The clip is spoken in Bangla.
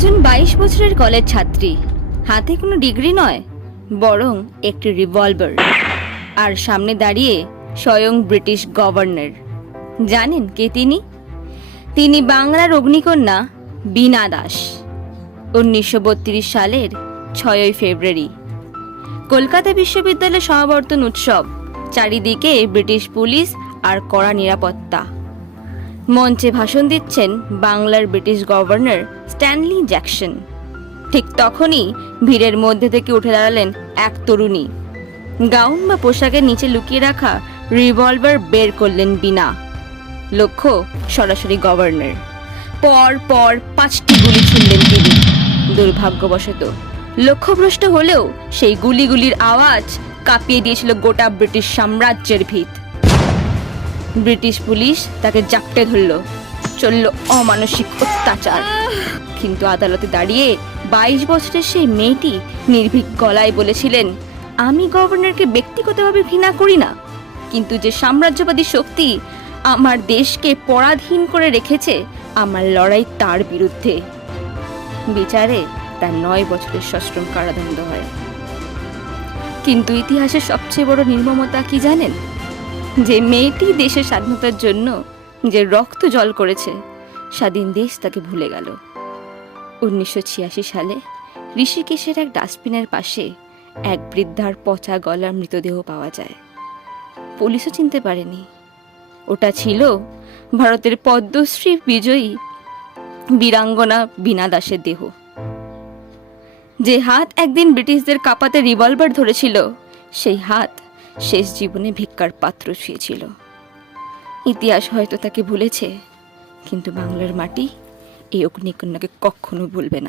একজন 22 বছরের কলেজ ছাত্রী, হাতে কোনো ডিগ্রি নয় বরং একটি রিভলভার, আর সামনে দাঁড়িয়ে স্বয়ং ব্রিটিশ গভর্নর। জানেন কে তিনি? তিনি বাংলার অগ্নিকন্যা বীণা দাস। 1932 সালের 6ই ফেব্রুয়ারি কলকাতা বিশ্ববিদ্যালয়ের সমাবর্তন উৎসব, চারিদিকে ব্রিটিশ পুলিশ আর কড়া নিরাপত্তা। মঞ্চে ভাষণ দিচ্ছেন বাংলার ব্রিটিশ গভর্নর স্ট্যানলি জ্যাকসন। ঠিক তখনই ভিড়ের মধ্যে থেকে উঠে দাঁড়ালেন এক তরুণী। গাউন বা পোশাকের নিচে লুকিয়ে রাখা রিভলভার বের করলেন বীণা। লক্ষ্য সরাসরি গভর্নর। পর পর 5টি গুলি ছুড়লেন তিনি। দুর্ভাগ্যবশত লক্ষ্যভ্রষ্ট হলেও সেই গুলিগুলির আওয়াজ কাঁপিয়ে দিয়েছিল গোটা ব্রিটিশ সাম্রাজ্যের ভিত। ব্রিটিশ পুলিশ তাকে জাপটে ধরল, চলল অমানসিক অত্যাচার। কিন্তু আদালতে দাঁড়িয়ে 22 বছরের সেই মেয়েটি নির্ভীক গলায় বলেছিলেন, আমি গভর্নরকে ব্যক্তিগতভাবে ঘৃণা করি না, কিন্তু যে সাম্রাজ্যবাদী শক্তি আমার দেশকে পরাধীন করে রেখেছে, আমার লড়াই তার বিরুদ্ধে। বিচারে তার 9 বছরের সশ্রম কারাদণ্ড হয়। কিন্তু ইতিহাসের সবচেয়ে বড় নির্মমতা কি জানেন? যে মেয়েটি দেশের স্বাধীনতার জন্য যে রক্ত জল করেছে, স্বাধীন দেশ তাকে ভুলে গেল। 1986 সালে ঋষিকেশের এক ডাস্টবিনের পাশে এক বৃদ্ধার পচা গলার মৃতদেহ পাওয়া যায়। পুলিশও চিনতে পারেনি ওটা ছিল ভারতের পদ্মশ্রী বিজয়ী বীরাঙ্গনা বীণা দাসের দেহ। যে হাত একদিন ব্রিটিশদের কাঁপাতে রিভলভার ধরেছিল, সেই হাত শেষ জীবনে ভিক্ষার পাত্র ছুঁয়েছিল। ইতিহাস হয়তো তাকে ভুলেছে, কিন্তু বাংলার মাটি এই অগ্নিকন্যাকে কখনো ভুলবে না।